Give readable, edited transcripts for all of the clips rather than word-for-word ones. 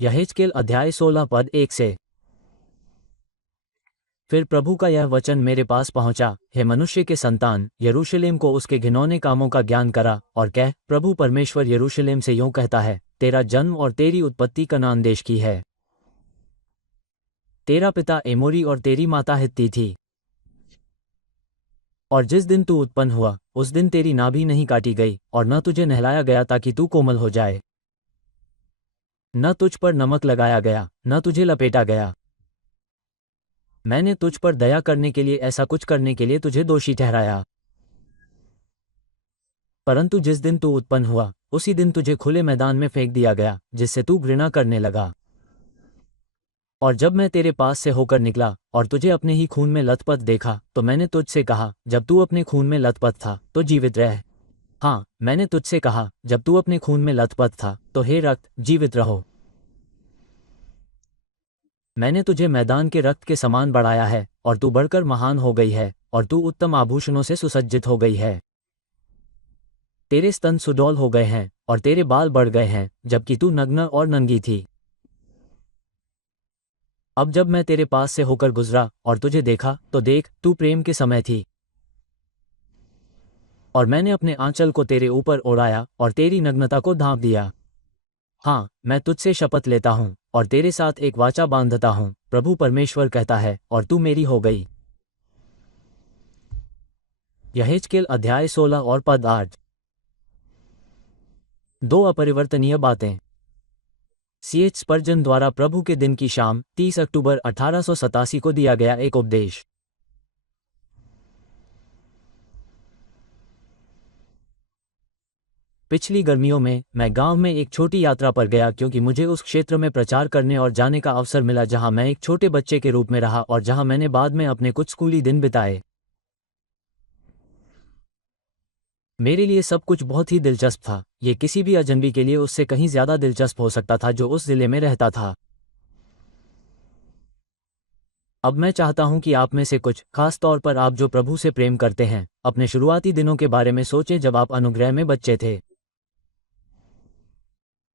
यहेजकेल अध्याय 16 पद 1 से। फिर प्रभु का यह वचन मेरे पास पहुंचा, हे मनुष्य के संतान, यरूशलेम को उसके घिनौने कामों का ज्ञान करा और कह, प्रभु परमेश्वर यरूशलेम से यूं कहता है, तेरा जन्म और तेरी उत्पत्ति कनान देश की है। तेरा पिता एमोरी और तेरी माता हित्ती थी। और जिस दिन तू उत्पन्न हुआ उस दिन तेरी नाभि नहीं काटी गई और न तुझे नहलाया गया ताकि तू कोमल हो जाए। न तुझ पर नमक लगाया गया, न तुझे लपेटा गया। मैंने तुझ पर दया करने के लिए ऐसा कुछ करने के लिए तुझे दोषी ठहराया। परंतु जिस दिन तू उत्पन्न हुआ उसी दिन तुझे खुले मैदान में फेंक दिया गया, जिससे तू घृणा करने लगा। और जब मैं तेरे पास से होकर निकला और तुझे अपने ही खून में लथपथ देखा, तो मैंने तुझसे कहा, जब तू अपने खून में लथपथ था तो जीवित रह। हाँ, मैंने तुझसे कहा, जब तू अपने खून में लथपथ था तो हे रक्त, जीवित रहो। मैंने तुझे मैदान के रक्त के समान बढ़ाया है और तू बढ़कर महान हो गई है और तू उत्तम आभूषणों से सुसज्जित हो गई है। तेरे स्तन सुडौल हो गए हैं और तेरे बाल बढ़ गए हैं, जबकि तू नग्न और नंगी थी। अब जब मैं तेरे पास से होकर गुजरा और तुझे देखा तो देख, तू प्रेम के समय थी। और मैंने अपने आंचल को तेरे ऊपर ओढ़ाया और तेरी नग्नता को ढांप दिया। हाँ, मैं तुझसे शपथ लेता हूँ और तेरे साथ एक वाचा बांधता हूँ, प्रभु परमेश्वर कहता है, और तू मेरी हो गई। यहेजकेल अध्याय 16 और पद 8। दो अपरिवर्तनीय बातें। C.H. स्पर्जन द्वारा प्रभु के दिन की शाम 30 अक्टूबर 1887 को दिया गया एक उपदेश। पिछली गर्मियों में मैं गांव में एक छोटी यात्रा पर गया क्योंकि मुझे उस क्षेत्र में प्रचार करने और जाने का अवसर मिला जहां मैं एक छोटे बच्चे के रूप में रहा और जहां मैंने बाद में अपने कुछ स्कूली दिन बिताए। मेरे लिए सब कुछ बहुत ही दिलचस्प था। ये किसी भी अजनबी के लिए उससे कहीं ज्यादा दिलचस्प हो सकता था जो उस जिले में रहता था। अब मैं चाहता हूं कि आप में से कुछ, खास तौर पर आप जो प्रभु से प्रेम करते हैं, अपने शुरुआती दिनों के बारे में सोचें जब आप अनुग्रह में बच्चे थे।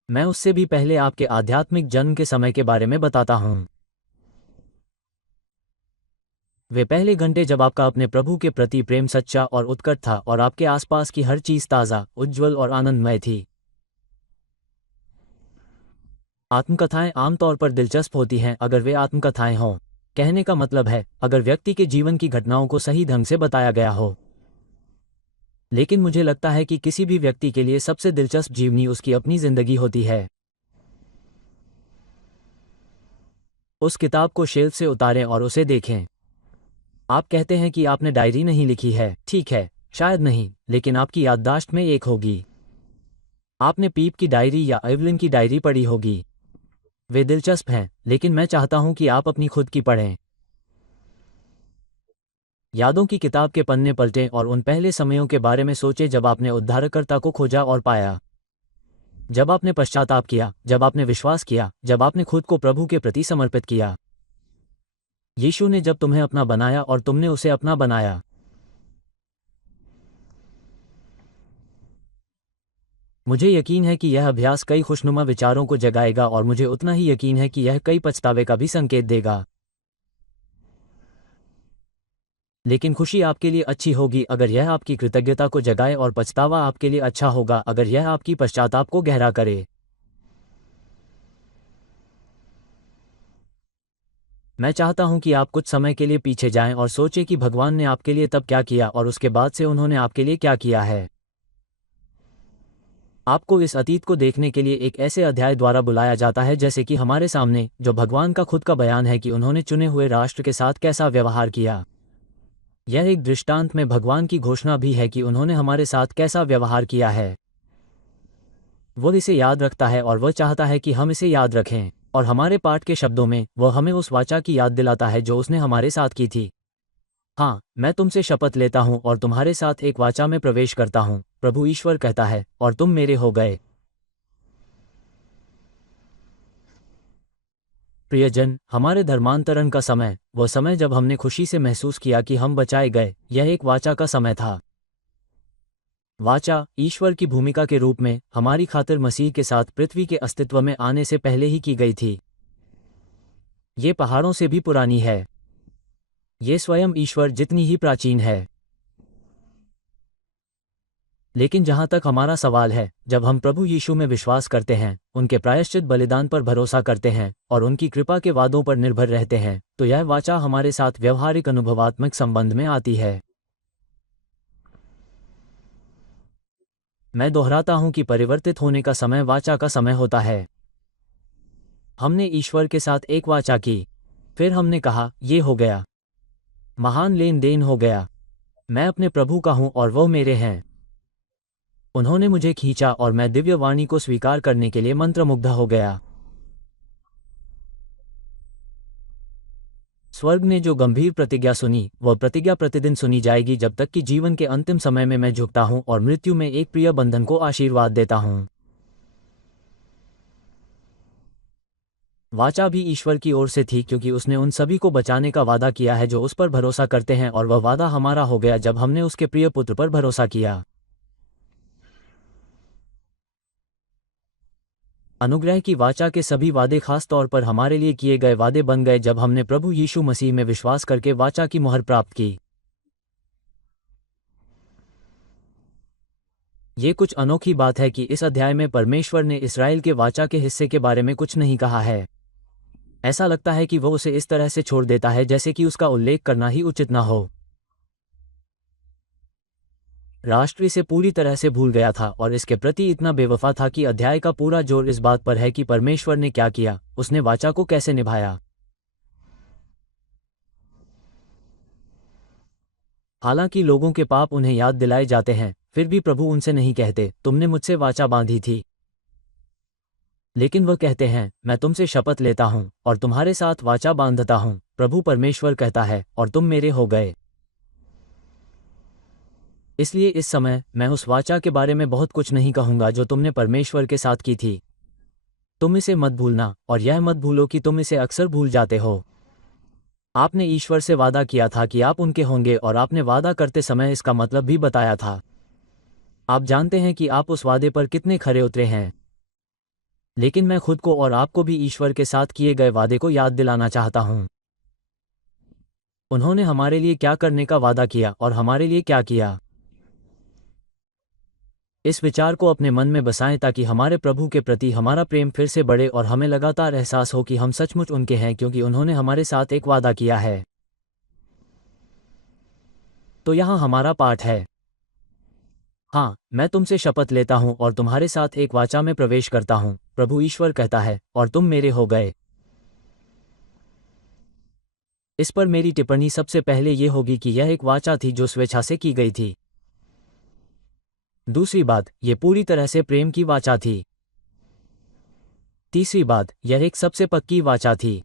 मैं उससे भी पहले आपके आध्यात्मिक जन्म के समय के बारे में बताता हूं। वे पहले घंटे जब आपका अपने प्रभु के प्रति प्रेम सच्चा और उत्कट था और आपके आसपास की हर चीज ताज़ा, उज्ज्वल और आनंदमय थी। आत्मकथाएं आमतौर पर दिलचस्प होती हैं अगर वे आत्मकथाएं हों। कहने का मतलब है, अगर व्यक्ति के जीवन की घटनाओं को सही ढंग से बताया गया हो। लेकिन मुझे लगता है कि किसी भी व्यक्ति के लिए सबसे दिलचस्प जीवनी उसकी अपनी जिंदगी होती है। उस किताब को शेल्फ से उतारें और उसे देखें। आप कहते हैं कि आपने डायरी नहीं लिखी है, ठीक है, शायद नहीं, लेकिन आपकी याददाश्त में एक होगी। आपने पीप की डायरी या एवलिन की डायरी पढ़ी होगी। वे दिलचस्प हैं, लेकिन मैं चाहता हूं कि आप अपनी खुद की पढ़ें। यादों की किताब के पन्ने पलटें और उन पहले समयों के बारे में सोचें जब आपने उद्धारकर्ता को खोजा और पाया। जब आपने पश्चाताप किया, जब आपने विश्वास किया, जब आपने खुद को प्रभु के प्रति समर्पित किया। यीशु ने जब तुम्हें अपना बनाया और तुमने उसे अपना बनाया। मुझे यकीन है कि यह अभ्यास कई खुशनुमा विचारों को जगाएगा और मुझे उतना ही यकीन है कि यह कई पछतावे का भी संकेत देगा। लेकिन खुशी आपके लिए अच्छी होगी अगर यह आपकी कृतज्ञता को जगाए और पछतावा आपके लिए अच्छा होगा अगर यह आपकी पश्चाताप को गहरा करे। मैं चाहता हूं कि आप कुछ समय के लिए पीछे जाएं और सोचें कि भगवान ने आपके लिए तब क्या किया और उसके बाद से उन्होंने आपके लिए क्या किया है। आपको इस अतीत को देखने के लिए एक ऐसे अध्याय द्वारा बुलाया जाता है जैसे कि हमारे सामने, जो भगवान का खुद का बयान है कि उन्होंने चुने हुए राष्ट्र के साथ कैसा व्यवहार किया। यह एक दृष्टांत में भगवान की घोषणा भी है कि उन्होंने हमारे साथ कैसा व्यवहार किया है। वो इसे याद रखता है और वह चाहता है कि हम इसे याद रखें, और हमारे पाठ के शब्दों में वह हमें उस वाचा की याद दिलाता है जो उसने हमारे साथ की थी। हाँ, मैं तुमसे शपथ लेता हूँ और तुम्हारे साथ एक वाचा में प्रवेश करता हूँ, प्रभु ईश्वर कहता है, और तुम मेरे हो गए। प्रियजन, हमारे धर्मांतरण का समय, वह समय जब हमने खुशी से महसूस किया कि हम बचाए गए, यह एक वाचा का समय था। वाचा ईश्वर की भूमिका के रूप में हमारी खातिर मसीह के साथ पृथ्वी के अस्तित्व में आने से पहले ही की गई थी। ये पहाड़ों से भी पुरानी है। ये स्वयं ईश्वर जितनी ही प्राचीन है। लेकिन जहां तक हमारा सवाल है, जब हम प्रभु यीशु में विश्वास करते हैं, उनके प्रायश्चित बलिदान पर भरोसा करते हैं और उनकी कृपा के वादों पर निर्भर रहते हैं, तो यह वाचा हमारे साथ व्यवहारिक अनुभवात्मक संबंध में आती है। मैं दोहराता हूं कि परिवर्तित होने का समय वाचा का समय होता है। हमने ईश्वर के साथ एक वाचा की, फिर हमने कहा, ये हो गया, महान लेन देन हो गया, मैं अपने प्रभु का हूं और वह मेरे हैं। उन्होंने मुझे खींचा और मैं दिव्य वाणी को स्वीकार करने के लिए मंत्रमुग्ध हो गया। स्वर्ग ने जो गंभीर प्रतिज्ञा सुनी, वह प्रतिज्ञा प्रतिदिन सुनी जाएगी जब तक कि जीवन के अंतिम समय में मैं झुकता हूं और मृत्यु में एक प्रिय बंधन को आशीर्वाद देता हूं। वाचा भी ईश्वर की ओर से थी, क्योंकि उसने उन सभी को बचाने का वादा किया है जो उस पर भरोसा करते हैं, और वह वादा हमारा हो गया जब हमने उसके प्रिय पुत्र पर भरोसा किया। अनुग्रह की वाचा के सभी वादे खास तौर पर हमारे लिए किए गए वादे बन गए जब हमने प्रभु यीशु मसीह में विश्वास करके वाचा की मुहर प्राप्त की। ये कुछ अनोखी बात है कि इस अध्याय में परमेश्वर ने इस्राएल के वाचा के हिस्से के बारे में कुछ नहीं कहा है। ऐसा लगता है कि वह उसे इस तरह से छोड़ देता है जैसे कि उसका उल्लेख करना ही उचित न हो। राष्ट्र इसे पूरी तरह से भूल गया था और इसके प्रति इतना बेवफा था कि अध्याय का पूरा जोर इस बात पर है कि परमेश्वर ने क्या किया, उसने वाचा को कैसे निभाया। हालांकि लोगों के पाप उन्हें याद दिलाए जाते हैं, फिर भी प्रभु उनसे नहीं कहते, तुमने मुझसे वाचा बांधी थी। लेकिन वह कहते हैं, मैं तुमसे शपथ लेता हूं और तुम्हारे साथ वाचा बांधता हूं, प्रभु परमेश्वर कहता है, और तुम मेरे हो गए। इसलिए इस समय मैं उस वाचा के बारे में बहुत कुछ नहीं कहूंगा जो तुमने परमेश्वर के साथ की थी। तुम इसे मत भूलना, और यह मत भूलो कि तुम इसे अक्सर भूल जाते हो। आपने ईश्वर से वादा किया था कि आप उनके होंगे और आपने वादा करते समय इसका मतलब भी बताया था। आप जानते हैं कि आप उस वादे पर कितने खरे उतरे हैं। लेकिन मैं खुद को और आपको भी ईश्वर के साथ किए गए वादे को याद दिलाना चाहता हूं। उन्होंने हमारे लिए क्या करने का वादा किया और हमारे लिए क्या किया। इस विचार को अपने मन में बसाएं ताकि हमारे प्रभु के प्रति हमारा प्रेम फिर से बढ़े और हमें लगातार एहसास हो कि हम सचमुच उनके हैं, क्योंकि उन्होंने हमारे साथ एक वादा किया है। तो यहाँ हमारा पाठ है। हाँ, मैं तुमसे शपथ लेता हूँ और तुम्हारे साथ एक वाचा में प्रवेश करता हूँ, प्रभु ईश्वर कहता है, और तुम मेरे हो गए। इस पर मेरी टिप्पणी सबसे पहले ये होगी कि यह एक वाचा थी जो स्वेच्छा से की गई थी। दूसरी बात, यह पूरी तरह से प्रेम की वाचा थी। तीसरी बात, यह एक सबसे पक्की वाचा थी।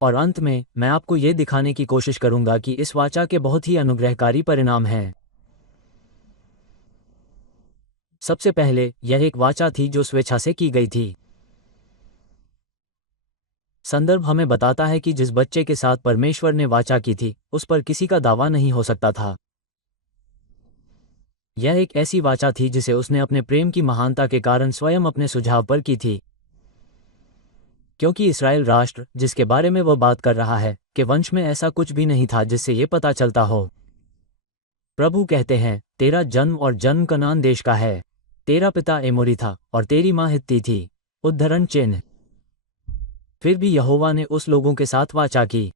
और अंत में, मैं आपको यह दिखाने की कोशिश करूंगा कि इस वाचा के बहुत ही अनुग्रहकारी परिणाम हैं। सबसे पहले, यह एक वाचा थी जो स्वेच्छा से की गई थी। संदर्भ हमें बताता है कि जिस बच्चे के साथ परमेश्वर ने वाचा की थी, उस पर किसी का दावा नहीं हो सकता था। यह एक ऐसी वाचा थी जिसे उसने अपने प्रेम की महानता के कारण स्वयं अपने सुझाव पर की थी। क्योंकि इस्राएल राष्ट्र, जिसके बारे में वह बात कर रहा है, के वंश में ऐसा कुछ भी नहीं था जिससे ये पता चलता हो। प्रभु कहते हैं, तेरा जन्म और जन्म कनान देश का है, तेरा पिता एमोरी था और तेरी माँ हित्ती थी। उद्धरण चिन्ह। फिर भी यहोवा ने उस लोगों के साथ वाचा की।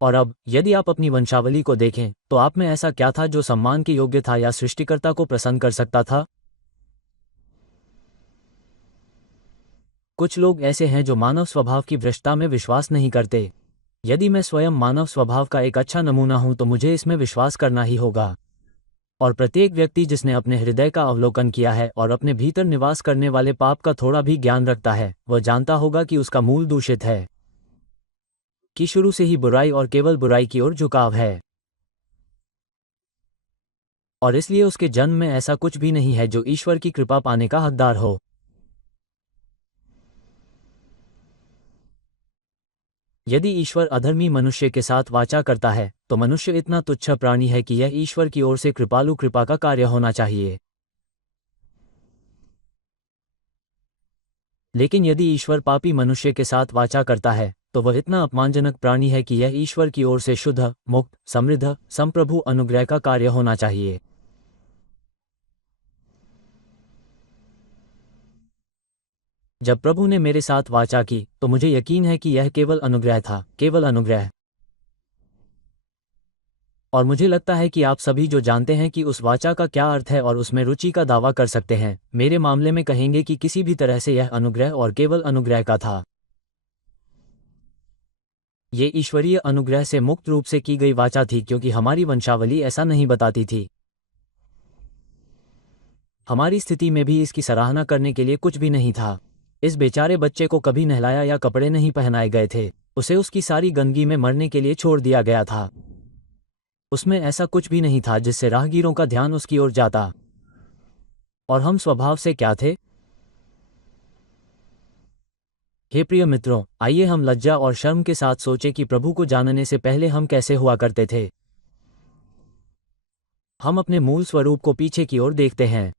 और अब, यदि आप अपनी वंशावली को देखें, तो आप में ऐसा क्या था जो सम्मान के योग्य था या सृष्टिकर्ता को प्रसन्न कर सकता था? कुछ लोग ऐसे हैं जो मानव स्वभाव की भ्रष्टता में विश्वास नहीं करते। यदि मैं स्वयं मानव स्वभाव का एक अच्छा नमूना हूं तो मुझे इसमें विश्वास करना ही होगा। और प्रत्येक व्यक्ति जिसने अपने हृदय का अवलोकन किया है और अपने भीतर निवास करने वाले पाप का थोड़ा भी ज्ञान रखता है, वह जानता होगा कि उसका मूल दूषित है, कि शुरू से ही बुराई और केवल बुराई की ओर झुकाव है। और इसलिए उसके जन्म में ऐसा कुछ भी नहीं है जो ईश्वर की कृपा पाने का हकदार हो। यदि ईश्वर अधर्मी मनुष्य के साथ वाचा करता है तो मनुष्य इतना तुच्छ प्राणी है कि यह ईश्वर की ओर से कृपालु कृपा का कार्य होना चाहिए। लेकिन यदि ईश्वर पापी मनुष्य के साथ वाचा करता है तो वह इतना अपमानजनक प्राणी है कि यह ईश्वर की ओर से शुद्ध, मुक्त, समृद्ध, संप्रभु अनुग्रह का कार्य होना चाहिए। जब प्रभु ने मेरे साथ वाचा की तो मुझे यकीन है कि यह केवल अनुग्रह था, केवल अनुग्रह। और मुझे लगता है कि आप सभी जो जानते हैं कि उस वाचा का क्या अर्थ है और उसमें रुचि का दावा कर सकते हैं, मेरे मामले में कहेंगे कि किसी भी तरह से यह अनुग्रह और केवल अनुग्रह का था। ये ईश्वरीय अनुग्रह से मुक्त रूप से की गई वाचा थी क्योंकि हमारी वंशावली ऐसा नहीं बताती थी। हमारी स्थिति में भी इसकी सराहना करने के लिए कुछ भी नहीं था। इस बेचारे बच्चे को कभी नहलाया या कपड़े नहीं पहनाए गए थे, उसे उसकी सारी गंदगी में मरने के लिए छोड़ दिया गया था। उसमें ऐसा कुछ भी नहीं था जिससे राहगीरों का ध्यान उसकी ओर जाता। और हम स्वभाव से क्या थे? हे प्रिय मित्रों, आइए हम लज्जा और शर्म के साथ सोचें कि प्रभु को जानने से पहले हम कैसे हुआ करते थे। हम अपने मूल स्वरूप को पीछे की ओर देखते हैं।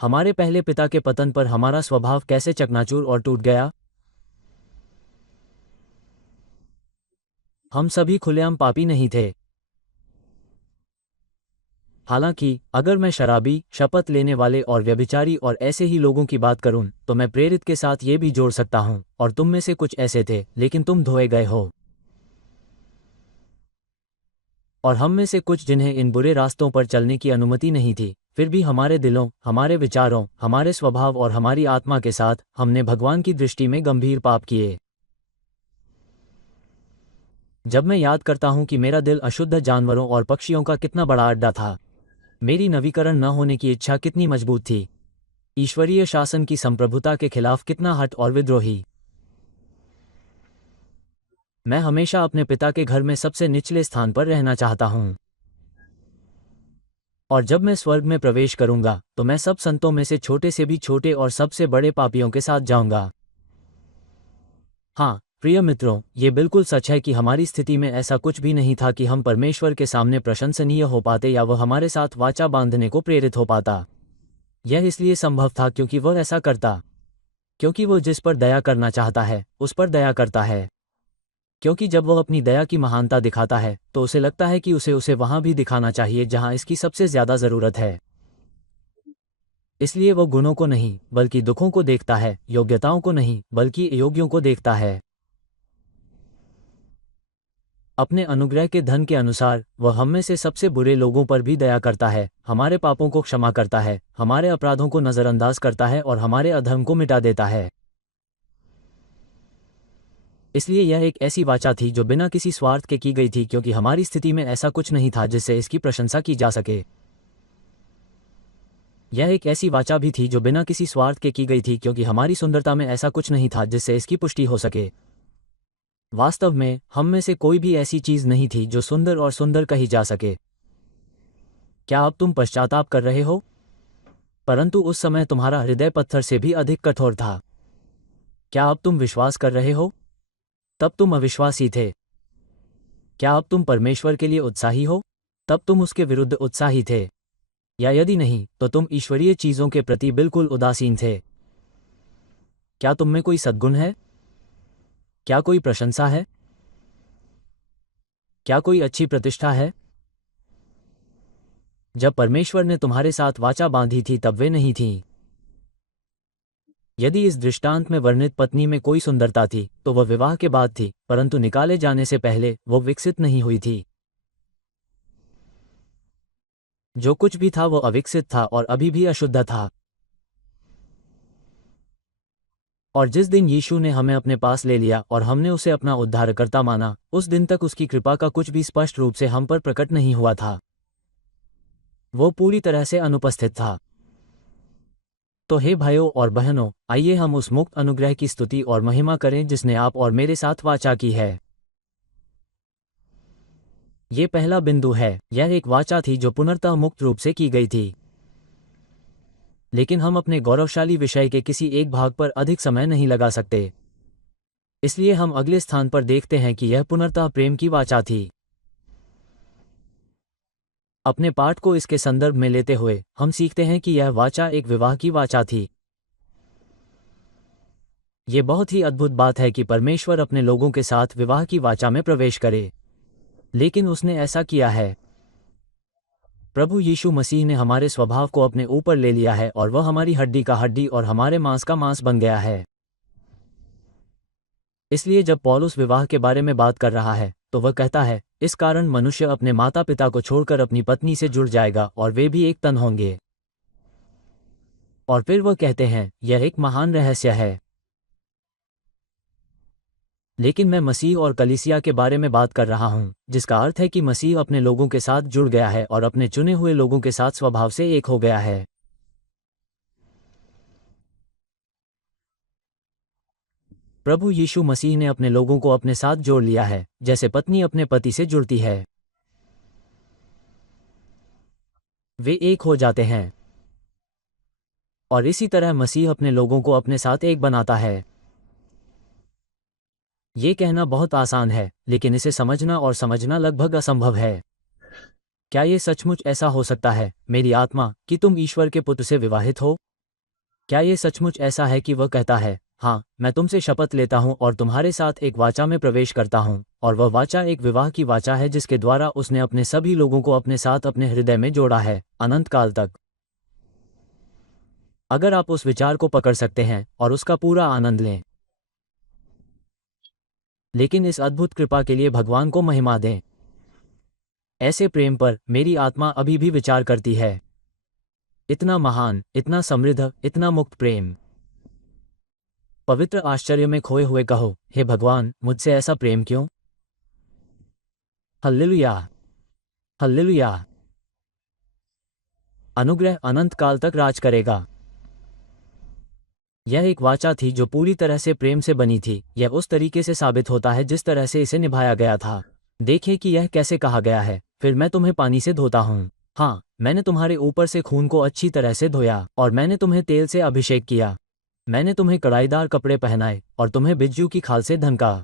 हमारे पहले पिता के पतन पर हमारा स्वभाव कैसे चकनाचूर और टूट गया। हम सभी खुलेआम पापी नहीं थे। हालांकि अगर मैं शराबी, शपथ लेने वाले और व्यभिचारी और ऐसे ही लोगों की बात करूं तो मैं प्रेरित के साथ ये भी जोड़ सकता हूं, और तुम में से कुछ ऐसे थे, लेकिन तुम धोए गए हो। और हम में से कुछ जिन्हें इन बुरे रास्तों पर चलने की अनुमति नहीं थी, फिर भी हमारे दिलों, हमारे विचारों, हमारे स्वभाव और हमारी आत्मा के साथ हमने भगवान की दृष्टि में गंभीर पाप किए। जब मैं याद करता हूं कि मेरा दिल अशुद्ध जानवरों और पक्षियों का कितना बड़ा अड्डा था, मेरी नवीकरण न होने की इच्छा कितनी मजबूत थी, ईश्वरीय शासन की संप्रभुता के खिलाफ कितना हठ और विद्रोही। मैं हमेशा अपने पिता के घर में सबसे निचले स्थान पर रहना चाहता हूं। और जब मैं स्वर्ग में प्रवेश करूंगा तो मैं सब संतों में से छोटे से भी छोटे और सबसे बड़े पापियों के साथ जाऊंगा। हाँ प्रिय मित्रों, ये बिल्कुल सच है कि हमारी स्थिति में ऐसा कुछ भी नहीं था कि हम परमेश्वर के सामने प्रशंसनीय हो पाते या वह हमारे साथ वाचा बांधने को प्रेरित हो पाता। यह इसलिए संभव था क्योंकि वह ऐसा करता, क्योंकि वो जिस पर दया करना चाहता है उस पर दया करता है। क्योंकि जब वह अपनी दया की महानता दिखाता है तो उसे लगता है कि उसे वहां भी दिखाना चाहिए जहां इसकी सबसे ज्यादा जरूरत है। इसलिए वो गुणों को नहीं बल्कि दुखों को देखता है, योग्यताओं को नहीं बल्कि अयोग्यों को देखता है। अपने अनुग्रह के धन के अनुसार वह हम में से सबसे बुरे लोगों पर भी दया करता है, हमारे पापों को क्षमा करता है, हमारे अपराधों को नजरअंदाज करता है और हमारे अधर्म को मिटा देता है। इसलिए यह एक ऐसी वाचा थी जो बिना किसी स्वार्थ के की गई थी क्योंकि हमारी स्थिति में ऐसा कुछ नहीं था जिससे इसकी प्रशंसा की जा सके। यह एक ऐसी वाचा भी थी जो बिना किसी स्वार्थ के की गई थी क्योंकि हमारी सुंदरता में ऐसा कुछ नहीं था जिससे इसकी पुष्टि हो सके। वास्तव में हम में से कोई भी ऐसी चीज नहीं थी जो सुंदर और सुंदर कही जा सके। क्या अब तुम पश्चाताप कर रहे हो? परंतु उस समय तुम्हारा हृदय पत्थर से भी अधिक कठोर था। क्या अब तुम विश्वास कर रहे हो? तब तुम अविश्वासी थे। क्या अब तुम परमेश्वर के लिए उत्साही हो? तब तुम उसके विरुद्ध उत्साही थे। या यदि नहीं तो तुम ईश्वरीय चीजों के प्रति बिल्कुल उदासीन थे। क्या तुम में कोई सद्गुण है? क्या कोई प्रशंसा है? क्या कोई अच्छी प्रतिष्ठा है? जब परमेश्वर ने तुम्हारे साथ वाचा बांधी थी तब वे नहीं थीं। यदि इस दृष्टांत में वर्णित पत्नी में कोई सुंदरता थी तो वह विवाह के बाद थी, परंतु निकाले जाने से पहले वो विकसित नहीं हुई थी। जो कुछ भी था वो अविकसित था और अभी भी अशुद्ध था। और जिस दिन यीशु ने हमें अपने पास ले लिया और हमने उसे अपना उद्धारकर्ता माना, उस दिन तक उसकी कृपा का कुछ भी स्पष्ट रूप से हम पर प्रकट नहीं हुआ था। वो पूरी तरह से अनुपस्थित था। तो हे भाइयों और बहनों, आइए हम उस मुक्त अनुग्रह की स्तुति और महिमा करें जिसने आप और मेरे साथ वाचा की है। ये पहला बिंदु है, यह एक वाचा थी जो पुनर्तः मुक्त रूप से की गई थी। लेकिन हम अपने गौरवशाली विषय के किसी एक भाग पर अधिक समय नहीं लगा सकते। इसलिए हम अगले स्थान पर देखते हैं कि यह पुनर्तः प्रेम की वाचा थी। अपने पाठ को इसके संदर्भ में लेते हुए हम सीखते हैं कि यह वाचा एक विवाह की वाचा थी। ये बहुत ही अद्भुत बात है कि परमेश्वर अपने लोगों के साथ विवाह की वाचा में प्रवेश करे, लेकिन उसने ऐसा किया है। प्रभु यीशु मसीह ने हमारे स्वभाव को अपने ऊपर ले लिया है और वह हमारी हड्डी का हड्डी और हमारे मांस का मांस बन गया है। इसलिए जब पौलुस विवाह के बारे में बात कर रहा है तो वह कहता है, इस कारण मनुष्य अपने माता पिता को छोड़कर अपनी पत्नी से जुड़ जाएगा और वे भी एक तन होंगे। और फिर वह कहते हैं, यह एक महान रहस्य है। लेकिन मैं मसीह और कलीसिया के बारे में बात कर रहा हूं, जिसका अर्थ है कि मसीह अपने लोगों के साथ जुड़ गया है और अपने चुने हुए लोगों के साथ स्वभाव से एक हो गया है। प्रभु यीशु मसीह ने अपने लोगों को अपने साथ जोड़ लिया है, जैसे पत्नी अपने पति से जुड़ती है। वे एक हो जाते हैं। और इसी तरह मसीह अपने लोगों को अपने साथ एक बनाता है। ये कहना बहुत आसान है, लेकिन इसे समझना और समझना लगभग असंभव है। क्या ये सचमुच ऐसा हो सकता है, मेरी आत्मा, कि तुम ईश्वर के पुत्र से विवाहित हो? क्या ये सचमुच ऐसा है कि वह कहता है, हाँ, मैं तुमसे शपथ लेता हूँ और तुम्हारे साथ एक वाचा में प्रवेश करता हूँ, और वह वाचा एक विवाह की वाचा है जिसके द्वारा उसने अपने सभी लोगों को अपने साथ अपने हृदय में जोड़ा है, अनंत काल तक। अगर आप उस विचार को पकड़ सकते हैं और उसका पूरा आनंद लें। लेकिन इस अद्भुत कृपा के लिए भगवान को महिमा दें। ऐसे प्रेम पर मेरी आत्मा अभी भी विचार करती है। इतना महान, इतना समृद्ध, इतना मुक्त प्रेम। पवित्र आश्चर्य में खोए हुए कहो, हे भगवान, मुझसे ऐसा प्रेम क्यों? Hallelujah, hallelujah. अनुग्रह अनंत काल तक राज करेगा। यह एक वाचा थी जो पूरी तरह से प्रेम से बनी थी। यह उस तरीके से साबित होता है जिस तरह से इसे निभाया गया था। देखिए कि यह कैसे कहा गया है, फिर मैं तुम्हें पानी से धोता हूँ। हाँ, मैंने तुम्हारे ऊपर से खून को अच्छी तरह से धोया और मैंने तुम्हें तेल से अभिषेक किया। मैंने तुम्हें कड़ाईदार कपड़े पहनाए और तुम्हें बिज्जू की खाल से धनका।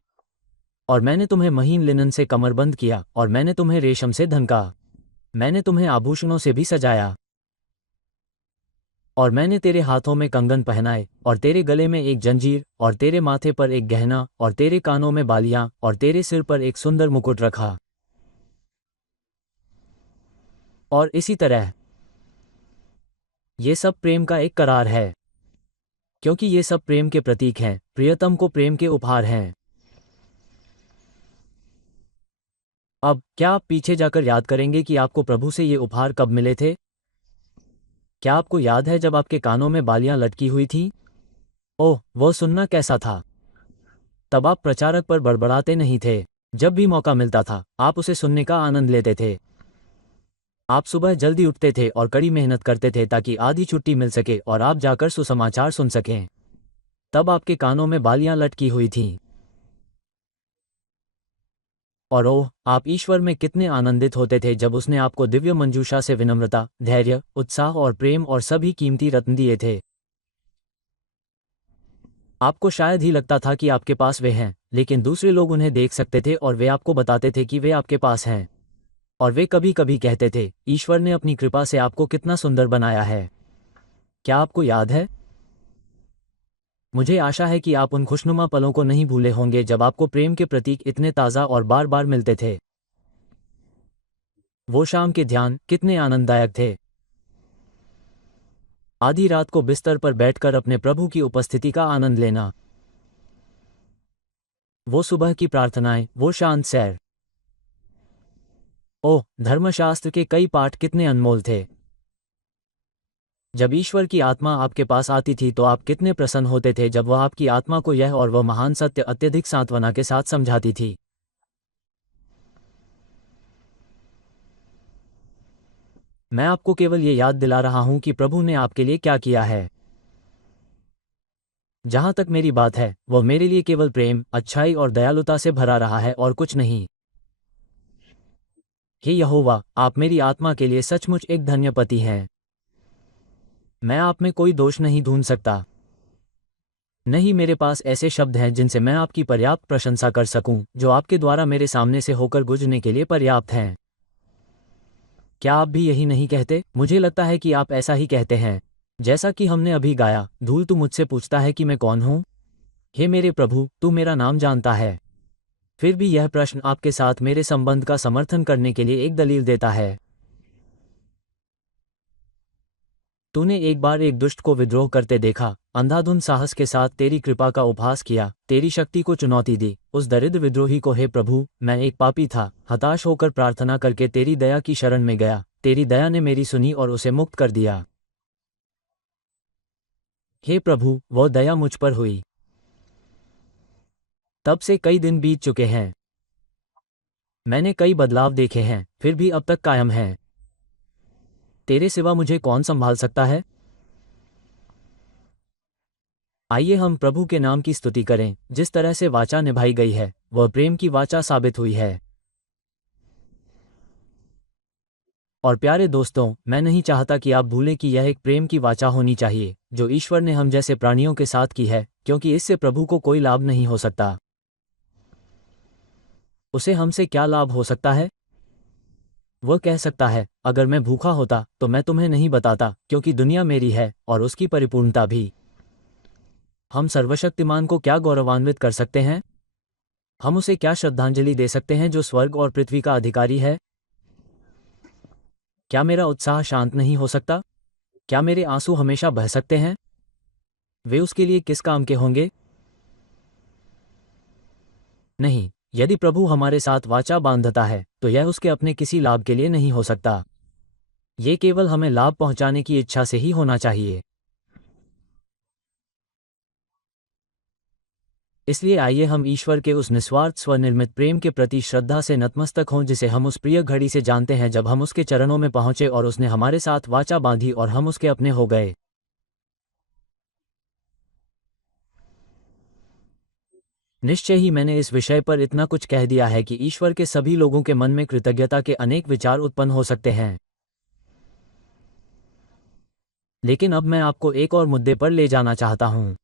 और मैंने तुम्हें महीन लिनन से कमरबंद किया और मैंने तुम्हें रेशम से धनका। मैंने तुम्हें आभूषणों से भी सजाया। और मैंने तेरे हाथों में कंगन पहनाए और तेरे गले में एक जंजीर और तेरे माथे पर एक गहना और तेरे कानों में बालियां और तेरे सिर पर एक सुंदर मुकुट रखा। और इसी तरह ये सब प्रेम का एक करार है, क्योंकि ये सब प्रेम के प्रतीक हैं, प्रियतम को प्रेम के उपहार हैं। अब क्या आप पीछे जाकर याद करेंगे कि आपको प्रभु से ये उपहार कब मिले थे? क्या आपको याद है जब आपके कानों में बालियां लटकी हुई थीं? ओह, वो सुनना कैसा था? तब आप प्रचारक पर बड़बड़ाते नहीं थे। जब भी मौका मिलता था, आप उसे सुनने का आनंद लेते थे। आप सुबह जल्दी उठते थे और कड़ी मेहनत करते थे ताकि आधी छुट्टी मिल सके और आप जाकर सुसमाचार सुन सकें। तब आपके कानों में बालियां लटकी हुई थीं। और ओह, आप ईश्वर में कितने आनंदित होते थे जब उसने आपको दिव्य मंजूषा से विनम्रता, धैर्य, उत्साह और प्रेम और सभी कीमती रत्न दिए थे। आपको शायद ही लगता था कि आपके पास वे हैं, लेकिन दूसरे लोग उन्हें देख सकते थे और वे आपको बताते थे कि वे आपके पास हैं। और वे कभी कभी कहते थे, ईश्वर ने अपनी कृपा से आपको कितना सुंदर बनाया है। क्या आपको याद है? मुझे आशा है कि आप उन खुशनुमा पलों को नहीं भूले होंगे जब आपको प्रेम के प्रतीक इतने ताज़ा और बार बार मिलते थे। वो शाम के ध्यान कितने आनंददायक थे। आधी रात को बिस्तर पर बैठकर अपने प्रभु की उपस्थिति का आनंद लेना। वो सुबह की प्रार्थनाएं, वो शांत सैर। ओह, धर्मशास्त्र के कई पाठ कितने अनमोल थे। जब ईश्वर की आत्मा आपके पास आती थी तो आप कितने प्रसन्न होते थे जब वह आपकी आत्मा को यह और वह महान सत्य अत्यधिक सांत्वना के साथ समझाती थी। मैं आपको केवल ये याद दिला रहा हूं कि प्रभु ने आपके लिए क्या किया है। जहां तक मेरी बात है, वह मेरे लिए केवल प्रेम, अच्छाई और दयालुता से भरा रहा है और कुछ नहीं। हे यहोवा, आप मेरी आत्मा के लिए सचमुच एक धन्य पति हैं। मैं आप में कोई दोष नहीं ढूंढ सकता। नहीं, मेरे पास ऐसे शब्द हैं जिनसे मैं आपकी पर्याप्त प्रशंसा कर सकूं, जो आपके द्वारा मेरे सामने से होकर गुजरने के लिए पर्याप्त हैं। क्या आप भी यही नहीं कहते? मुझे लगता है कि आप ऐसा ही कहते हैं। जैसा कि हमने अभी गाया, धूल तू मुझसे पूछता है कि मैं कौन हूँ? हे मेरे प्रभु, तू मेरा नाम जानता है। फिर भी यह प्रश्न आपके साथ मेरे संबंध का समर्थन करने के लिए एक दलील देता है। तूने एक बार एक दुष्ट को विद्रोह करते देखा, अंधाधुंध साहस के साथ तेरी कृपा का उपहास किया, तेरी शक्ति को चुनौती दी, उस दरिद्र विद्रोही को, हे प्रभु, मैं एक पापी था, हताश होकर प्रार्थना करके तेरी दया की शरण में गया, तेरी दया ने मेरी सुनी और उसे मुक्त कर दिया। हे प्रभु, वह दया मुझ पर हुई। तब से कई दिन बीत चुके हैं। मैंने कई बदलाव देखे हैं, फिर भी अब तक कायम हैं। तेरे सिवा मुझे कौन संभाल सकता है? आइए हम प्रभु के नाम की स्तुति करें। जिस तरह से वाचा निभाई गई है, वह प्रेम की वाचा साबित हुई है। और प्यारे दोस्तों, मैं नहीं चाहता कि आप भूलें कि यह एक प्रेम की वाचा होनी चाहिए, जो ईश्वर ने हम जैसे प्राणियों के साथ की है, क्योंकि इससे प्रभु को कोई लाभ नहीं हो सकता। उसे हमसे क्या लाभ हो सकता है? वह कह सकता है, अगर मैं भूखा होता तो मैं तुम्हें नहीं बताता, क्योंकि दुनिया मेरी है और उसकी परिपूर्णता भी। हम सर्वशक्तिमान को क्या गौरवान्वित कर सकते हैं? हम उसे क्या श्रद्धांजलि दे सकते हैं जो स्वर्ग और पृथ्वी का अधिकारी है? क्या मेरा उत्साह शांत नहीं हो सकता? क्या मेरे आंसू हमेशा बह सकते हैं? वे उसके लिए किस काम के होंगे? नहीं, यदि प्रभु हमारे साथ वाचा बांधता है, तो यह उसके अपने किसी लाभ के लिए नहीं हो सकता। ये केवल हमें लाभ पहुंचाने की इच्छा से ही होना चाहिए। इसलिए आइए हम ईश्वर के उस निस्वार्थ स्वनिर्मित प्रेम के प्रति श्रद्धा से नतमस्तक हों, जिसे हम उस प्रिय घड़ी से जानते हैं जब हम उसके चरणों में पहुंचे और उसने हमारे साथ वाचा बांधी और हम उसके अपने हो गए। निश्चय ही मैंने इस विषय पर इतना कुछ कह दिया है कि ईश्वर के सभी लोगों के मन में कृतज्ञता के अनेक विचार उत्पन्न हो सकते हैं। लेकिन अब मैं आपको एक और मुद्दे पर ले जाना चाहता हूं।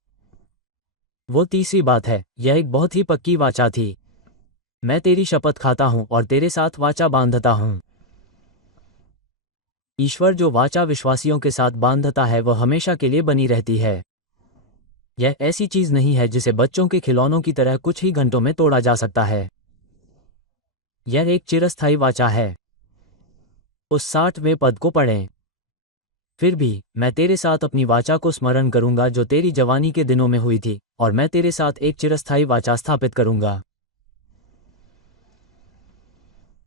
वो तीसरी बात है, यह एक बहुत ही पक्की वाचा थी। मैं तेरी शपथ खाता हूं और तेरे साथ वाचा बांधता हूं। ईश्वर जो वाचा विश्वासियों के साथ बांधता है, वह हमेशा के लिए बनी रहती है। यह ऐसी चीज नहीं है जिसे बच्चों के खिलौनों की तरह कुछ ही घंटों में तोड़ा जा सकता है। यह एक चिरस्थायी वाचा है। उस 60वें पद को पढ़ें। फिर भी मैं तेरे साथ अपनी वाचा को स्मरण करूंगा जो तेरी जवानी के दिनों में हुई थी, और मैं तेरे साथ एक चिरस्थायी वाचा स्थापित करूंगा।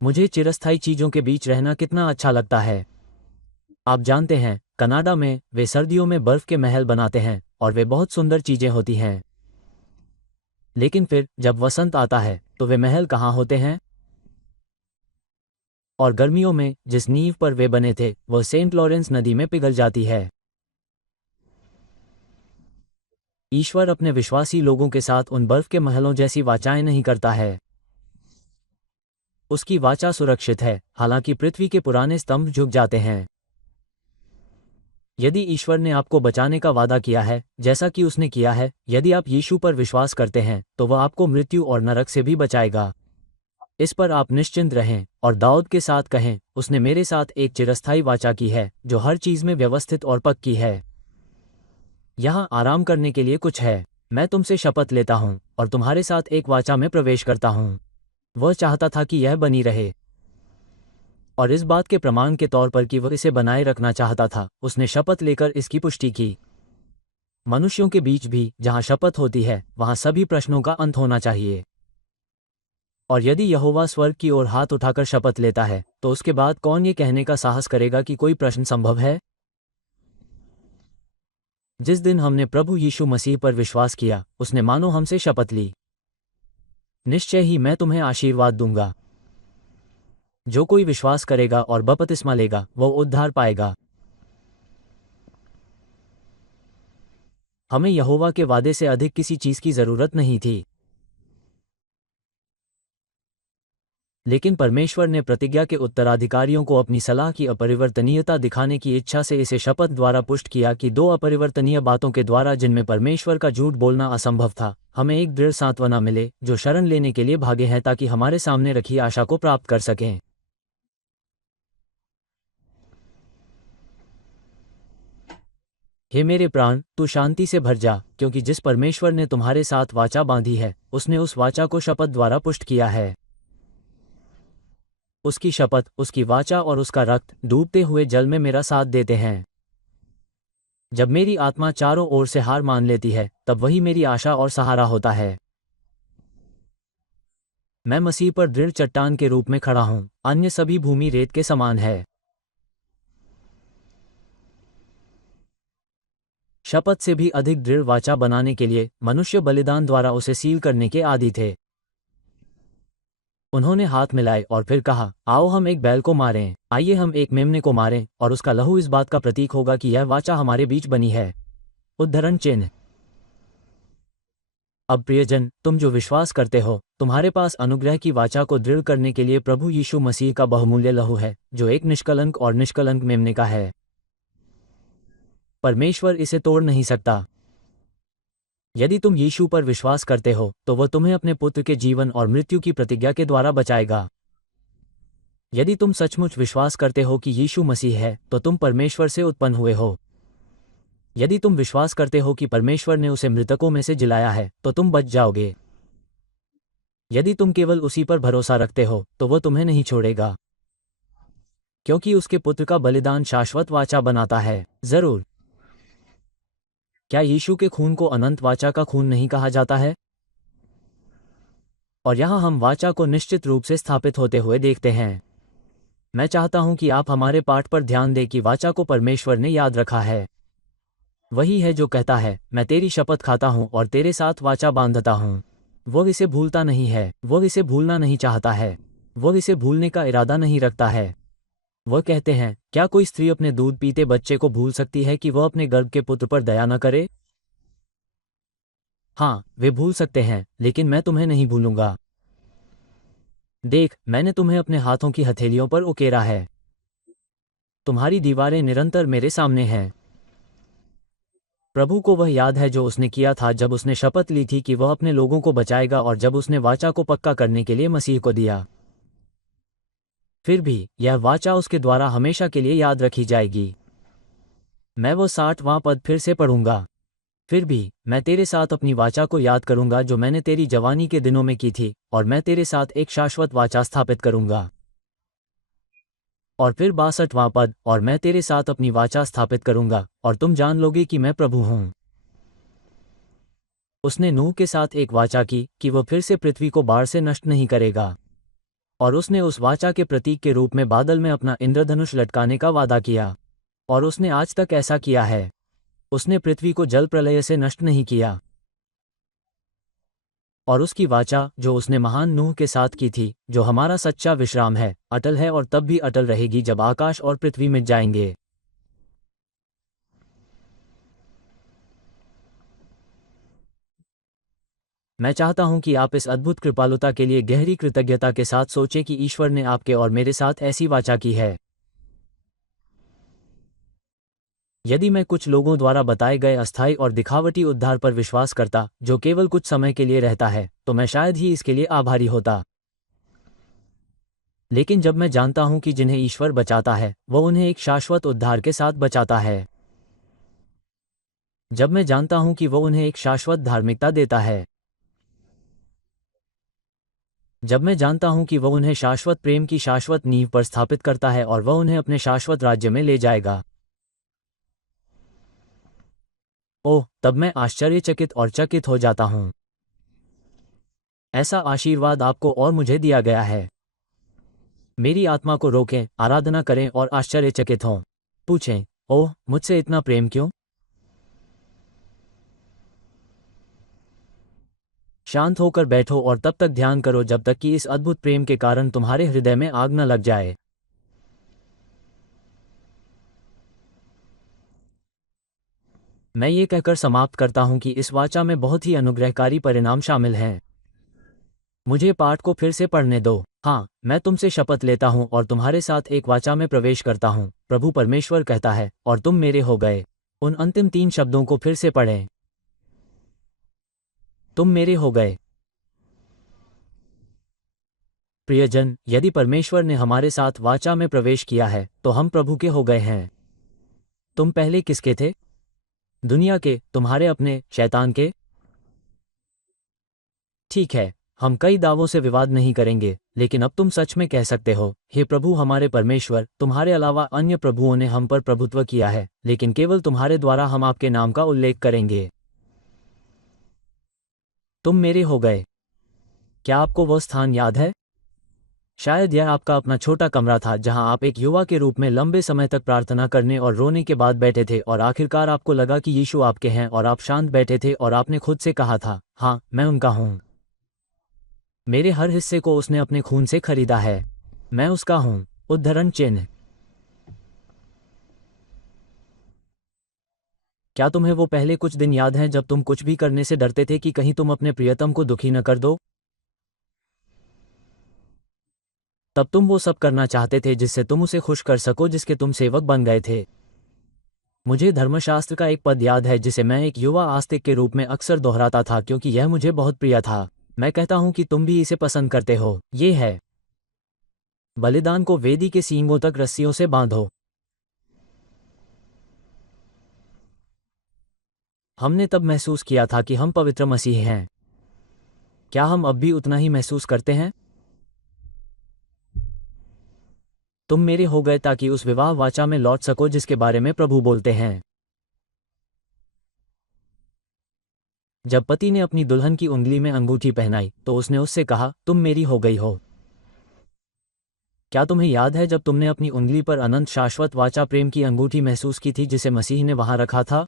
मुझे चिरस्थायी चीजों के बीच रहना कितना अच्छा लगता है। आप जानते हैं, कनाडा में वे सर्दियों में बर्फ के महल बनाते हैं और वे बहुत सुंदर चीजें होती हैं। लेकिन फिर जब वसंत आता है तो वे महल कहाँ होते हैं? और गर्मियों में जिस नींव पर वे बने थे, वह सेंट लॉरेंस नदी में पिघल जाती है। ईश्वर अपने विश्वासी लोगों के साथ उन बर्फ के महलों जैसी वाचाएं नहीं करता है। उसकी वाचा सुरक्षित है, हालांकि पृथ्वी के पुराने स्तंभ झुक जाते हैं। यदि ईश्वर ने आपको बचाने का वादा किया है, जैसा कि उसने किया है, यदि आप यीशु पर विश्वास करते हैं, तो वह आपको मृत्यु और नरक से भी बचाएगा। इस पर आप निश्चिंत रहें और दाऊद के साथ कहें, उसने मेरे साथ एक चिरस्थायी वाचा की है, जो हर चीज में व्यवस्थित और पक्की है। यहाँ आराम करने के लिए कुछ है। मैं तुमसे शपथ लेता हूँ और तुम्हारे साथ एक वाचा में प्रवेश करता हूँ। वह चाहता था कि यह बनी रहे, और इस बात के प्रमाण के तौर पर कि वह इसे बनाए रखना चाहता था, उसने शपथ लेकर इसकी पुष्टि की। मनुष्यों के बीच भी जहाँ शपथ होती है, वहाँ सभी प्रश्नों का अंत होना चाहिए। और यदि यहोवा स्वर्ग की ओर हाथ उठाकर शपथ लेता है, तो उसके बाद कौन ये कहने का साहस करेगा कि कोई प्रश्न संभव है? जिस दिन हमने प्रभु यीशु मसीह पर विश्वास किया, उसने मानो हमसे शपथ ली, निश्चय ही मैं तुम्हें आशीर्वाद दूंगा। जो कोई विश्वास करेगा और बपतिस्मा लेगा, वह उद्धार पाएगा। हमें यहोवा के वादे से अधिक किसी चीज की जरूरत नहीं थी। लेकिन परमेश्वर ने प्रतिज्ञा के उत्तराधिकारियों को अपनी सलाह की अपरिवर्तनीयता दिखाने की इच्छा से इसे शपथ द्वारा पुष्ट किया कि दो अपरिवर्तनीय बातों के द्वारा जिनमें परमेश्वर का झूठ बोलना असंभव था, हमें एक दृढ़ सांत्वना मिले जो शरण लेने के लिए भागे हैं ताकि हमारे सामने रखी आशा को प्राप्त कर सकें। हे मेरे प्राण, तू शांति से भर जा, क्योंकि जिस परमेश्वर ने तुम्हारे साथ वाचा बांधी है, उसने उस वाचा को शपथ द्वारा पुष्ट किया है। उसकी शपथ, उसकी वाचा और उसका रक्त डूबते हुए जल में मेरा साथ देते हैं। जब मेरी आत्मा चारों ओर से हार मान लेती है, तब वही मेरी आशा और सहारा होता है। मैं मसीह पर दृढ़ चट्टान के रूप में खड़ा हूं, अन्य सभी भूमि रेत के समान है। शपथ से भी अधिक दृढ़ वाचा बनाने के लिए मनुष्य बलिदान द्वारा उसे सील करने के आदी थे। उन्होंने हाथ मिलाए और फिर कहा, आओ हम एक बैल को मारें, आइए हम एक मेमने को मारें, और उसका लहू इस बात का प्रतीक होगा कि यह वाचा हमारे बीच बनी है। उद्धरण चिन्ह। अब प्रियजन, तुम जो विश्वास करते हो, तुम्हारे पास अनुग्रह की वाचा को दृढ़ करने के लिए प्रभु यीशु मसीह का बहुमूल्य लहू है, जो एक निष्कलंक और निष्कलंक मेमने का है। परमेश्वर इसे तोड़ नहीं सकता। यदि तुम यीशु पर विश्वास करते हो, तो वह तुम्हें अपने पुत्र के जीवन और मृत्यु की प्रतिज्ञा के द्वारा बचाएगा। यदि तुम सचमुच विश्वास करते हो कि यीशु मसीह है, तो तुम परमेश्वर से उत्पन्न हुए हो। यदि तुम विश्वास करते हो कि परमेश्वर ने उसे मृतकों में से जिलाया है, तो तुम बच जाओगे। यदि तुम केवल उसी पर भरोसा रखते हो, तो वह तुम्हें नहीं छोड़ेगा, क्योंकि उसके पुत्र का बलिदान शाश्वत वाचा बनाता है। जरूर। क्या यीशु के खून को अनंत वाचा का खून नहीं कहा जाता है? और यहाँ हम वाचा को निश्चित रूप से स्थापित होते हुए देखते हैं। मैं चाहता हूं कि आप हमारे पाठ पर ध्यान दें कि वाचा को परमेश्वर ने याद रखा है। वही है जो कहता है, मैं तेरी शपथ खाता हूं और तेरे साथ वाचा बांधता हूं। वो इसे भूलता नहीं है, वो इसे भूलना नहीं चाहता है, वो इसे भूलने का इरादा नहीं रखता है। वह कहते हैं, क्या कोई स्त्री अपने दूध पीते बच्चे को भूल सकती है कि वह अपने गर्भ के पुत्र पर दया न करे? हाँ, वे भूल सकते हैं, लेकिन मैं तुम्हें नहीं भूलूंगा। देख, मैंने तुम्हें अपने हाथों की हथेलियों पर उकेरा है। तुम्हारी दीवारें निरंतर मेरे सामने हैं। प्रभु को वह याद है जो उसने किया था जब उसने शपथ ली थी कि वह अपने लोगों को बचाएगा और जब उसने वाचा को पक्का करने के लिए मसीह को दिया। फिर भी, यह वाचा उसके द्वारा हमेशा के लिए याद रखी जाएगी। मैं वो 60वां पद फिर से पढ़ूंगा। फिर भी, मैं तेरे साथ अपनी वाचा को याद करूंगा जो मैंने तेरी जवानी के दिनों में की थी, और मैं तेरे साथ एक शाश्वत वाचा स्थापित करूंगा। और फिर 62वां पद, और मैं तेरे साथ अपनी वाचा स्थापित करूंगा, और तुम जान लोगे कि मैं प्रभु हूं। उसने नूह के साथ एक वाचा की कि वह फिर से पृथ्वी को बाढ़ से नष्ट नहीं करेगा। और उसने उस वाचा के प्रतीक के रूप में बादल में अपना इंद्रधनुष लटकाने का वादा किया। और उसने आज तक ऐसा किया है। उसने पृथ्वी को जल प्रलय से नष्ट नहीं किया। और उसकी वाचा, जो उसने महान नूह के साथ की थी, जो हमारा सच्चा विश्राम है, अटल है और तब भी अटल रहेगी जब आकाश और पृथ्वी मिट जाएंगे। मैं चाहता हूं कि आप इस अद्भुत कृपालुता के लिए गहरी कृतज्ञता के साथ सोचें कि ईश्वर ने आपके और मेरे साथ ऐसी वाचा की है। यदि मैं कुछ लोगों द्वारा बताए गए अस्थायी और दिखावटी उद्धार पर विश्वास करता, जो केवल कुछ समय के लिए रहता है, तो मैं शायद ही इसके लिए आभारी होता। लेकिन जब मैं जानता हूं कि जिन्हें ईश्वर बचाता है, वह उन्हें एक शाश्वत उद्धार के साथ बचाता है। जब मैं जानता हूं कि वह उन्हें एक शाश्वत धार्मिकता देता है। जब मैं जानता हूं कि वह उन्हें शाश्वत प्रेम की शाश्वत नींव पर स्थापित करता है और वह उन्हें अपने शाश्वत राज्य में ले जाएगा। ओह, तब मैं आश्चर्यचकित और चकित हो जाता हूं। ऐसा आशीर्वाद आपको और मुझे दिया गया है। मेरी आत्मा को रोकें, आराधना करें और आश्चर्यचकित हों। पूछें, ओह, मुझसे इतना प्रेम क्यों? शांत होकर बैठो और तब तक ध्यान करो जब तक कि इस अद्भुत प्रेम के कारण तुम्हारे हृदय में आग न लग जाए। मैं ये कहकर समाप्त करता हूं कि इस वाचा में बहुत ही अनुग्रहकारी परिणाम शामिल हैं। मुझे पाठ को फिर से पढ़ने दो। हाँ, मैं तुमसे शपथ लेता हूँ और तुम्हारे साथ एक वाचा में प्रवेश करता हूँ, प्रभु परमेश्वर कहता है, और तुम मेरे हो गए। उन अंतिम 3 शब्दों को फिर से पढ़ें। तुम मेरे हो गए। प्रियजन, यदि परमेश्वर ने हमारे साथ वाचा में प्रवेश किया है, तो हम प्रभु के हो गए हैं। तुम पहले किसके थे? दुनिया के, तुम्हारे अपने, शैतान के? ठीक है, हम कई दावों से विवाद नहीं करेंगे, लेकिन अब तुम सच में कह सकते हो, हे प्रभु हमारे परमेश्वर, तुम्हारे अलावा अन्य प्रभुओं ने हम पर प्रभुत्व किया है, लेकिन केवल तुम्हारे द्वारा हम आपके नाम का उल्लेख करेंगे। तुम मेरे हो गए। क्या आपको वह स्थान याद है? शायद यह आपका अपना छोटा कमरा था जहां आप एक युवा के रूप में लंबे समय तक प्रार्थना करने और रोने के बाद बैठे थे, और आखिरकार आपको लगा कि यीशु आपके हैं, और आप शांत बैठे थे और आपने खुद से कहा था, हाँ, मैं उनका हूँ। मेरे हर हिस्से को उसने अपने खून से खरीदा है। मैं उसका हूँ। उद्धरण चिन्ह। क्या तुम्हें वो पहले कुछ दिन याद हैं जब तुम कुछ भी करने से डरते थे कि कहीं तुम अपने प्रियतम को दुखी न कर दो? तब तुम वो सब करना चाहते थे जिससे तुम उसे खुश कर सको, जिसके तुम सेवक बन गए थे। मुझे धर्मशास्त्र का एक पद याद है जिसे मैं एक युवा आस्तिक के रूप में अक्सर दोहराता था क्योंकि यह मुझे बहुत प्रिय था। मैं कहता हूं कि तुम भी इसे पसंद करते हो। ये है, बलिदान को वेदी के सींगों तक रस्सियों से बांधो। हमने तब महसूस किया था कि हम पवित्र मसीह हैं। क्या हम अब भी उतना ही महसूस करते हैं? तुम मेरे हो गए ताकि उस विवाह वाचा में लौट सको जिसके बारे में प्रभु बोलते हैं। जब पति ने अपनी दुल्हन की उंगली में अंगूठी पहनाई तो उसने उससे कहा, तुम मेरी हो गई हो। क्या तुम्हें याद है जब तुमने अपनी उंगली पर अनंत शाश्वत वाचा प्रेम की अंगूठी महसूस की थी जिसे मसीह ने वहां रखा था?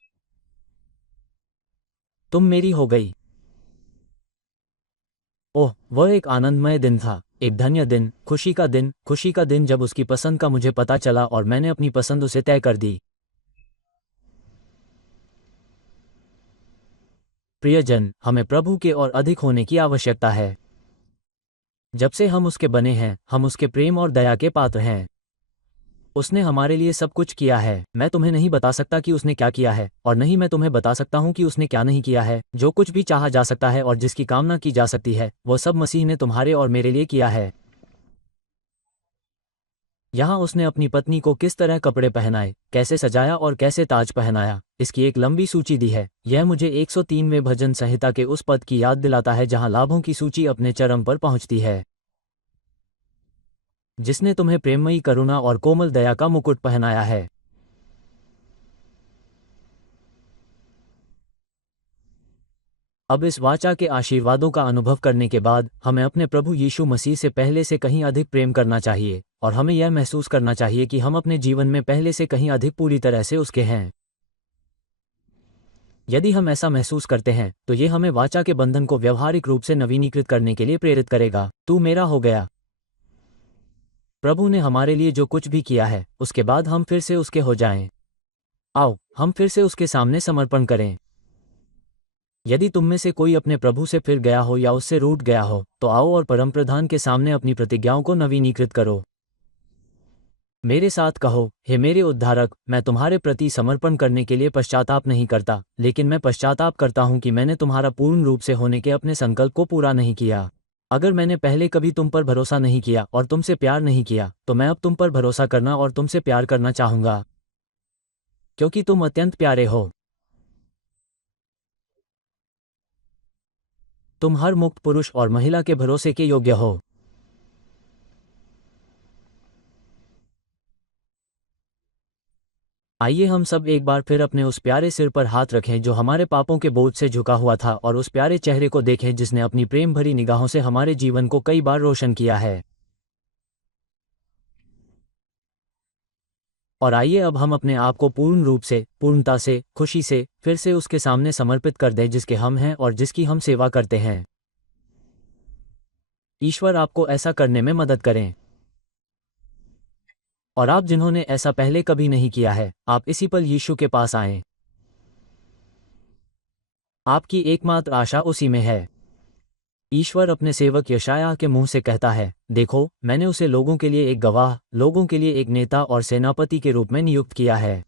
तुम मेरी हो गई। ओह, वह एक आनंदमय दिन था, एक धन्य दिन, खुशी का दिन जब उसकी पसंद का मुझे पता चला और मैंने अपनी पसंद उसे तय कर दी। प्रियजन, हमें प्रभु के और अधिक होने की आवश्यकता है। जब से हम उसके बने हैं, हम उसके प्रेम और दया के पात्र हैं। उसने हमारे लिए सब कुछ किया है। मैं तुम्हें नहीं बता सकता कि उसने क्या किया है, और नहीं मैं तुम्हें बता सकता हूं कि उसने क्या नहीं किया है। जो कुछ भी चाहा जा सकता है और जिसकी कामना की जा सकती है, वह सब मसीह ने तुम्हारे और मेरे लिए किया है। यहाँ उसने अपनी पत्नी को किस तरह कपड़े पहनाए, कैसे सजाया और कैसे ताज पहनाया, इसकी एक लंबी सूची दी है। यह मुझे 103वें भजन संहिता के उस पद की याद दिलाता है जहाँ लाभों की सूची अपने चरम पर पहुँचती है। जिसने तुम्हें प्रेममयी करुणा और कोमल दया का मुकुट पहनाया है। अब इस वाचा के आशीर्वादों का अनुभव करने के बाद हमें अपने प्रभु यीशु मसीह से पहले से कहीं अधिक प्रेम करना चाहिए, और हमें यह महसूस करना चाहिए कि हम अपने जीवन में पहले से कहीं अधिक पूरी तरह से उसके हैं। यदि हम ऐसा महसूस करते हैं तो ये हमें वाचा के बंधन को व्यवहारिक रूप से नवीनीकृत करने के लिए प्रेरित करेगा। तू मेरा हो गया। प्रभु ने हमारे लिए जो कुछ भी किया है, उसके बाद हम फिर से उसके हो जाएं। आओ, हम फिर से उसके सामने समर्पण करें। यदि तुम में से कोई अपने प्रभु से फिर गया हो या उससे रूठ गया हो, तो आओ और परमप्रधान के सामने अपनी प्रतिज्ञाओं को नवीनीकृत करो। मेरे साथ कहो, हे मेरे उद्धारक, मैं तुम्हारे प्रति समर्पण करने के लिए पश्चाताप नहीं करता, लेकिन मैं पश्चाताप करता हूं कि मैंने तुम्हारा पूर्ण रूप से होने के अपने संकल्प को पूरा नहीं किया। अगर मैंने पहले कभी तुम पर भरोसा नहीं किया और तुमसे प्यार नहीं किया, तो मैं अब तुम पर भरोसा करना और तुमसे प्यार करना चाहूंगा, क्योंकि तुम अत्यंत प्यारे हो। तुम हर मुक्त पुरुष और महिला के भरोसे के योग्य हो। आइए हम सब एक बार फिर अपने उस प्यारे सिर पर हाथ रखें जो हमारे पापों के बोझ से झुका हुआ था, और उस प्यारे चेहरे को देखें जिसने अपनी प्रेम भरी निगाहों से हमारे जीवन को कई बार रोशन किया है। और आइए अब हम अपने आप को पूर्ण रूप से, पूर्णता से, खुशी से फिर से उसके सामने समर्पित कर दें जिसके हम हैं और जिसकी हम सेवा करते हैं। ईश्वर आपको ऐसा करने में मदद करें। और आप जिन्होंने ऐसा पहले कभी नहीं किया है, आप इसी पल यीशु के पास आएं। आपकी एकमात्र आशा उसी में है। ईश्वर अपने सेवक यशायाह के मुंह से कहता है, देखो, मैंने उसे लोगों के लिए एक गवाह, लोगों के लिए एक नेता और सेनापति के रूप में नियुक्त किया है।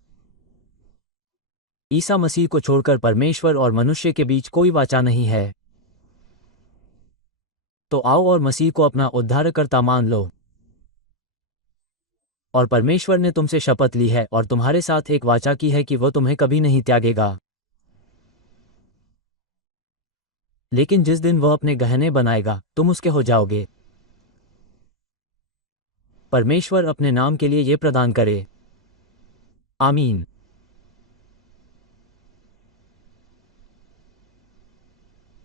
ईसा मसीह को छोड़कर परमेश्वर और मनुष्य के बीच कोई वाचा नहीं है। तो आओ और मसीह को अपना उद्धारकर्ता मान लो। और परमेश्वर ने तुमसे शपथ ली है और तुम्हारे साथ एक वाचा की है कि वह तुम्हें कभी नहीं त्यागेगा। लेकिन जिस दिन वह अपने गहने बनाएगा, तुम उसके हो जाओगे। परमेश्वर अपने नाम के लिए ये प्रदान करे। आमीन।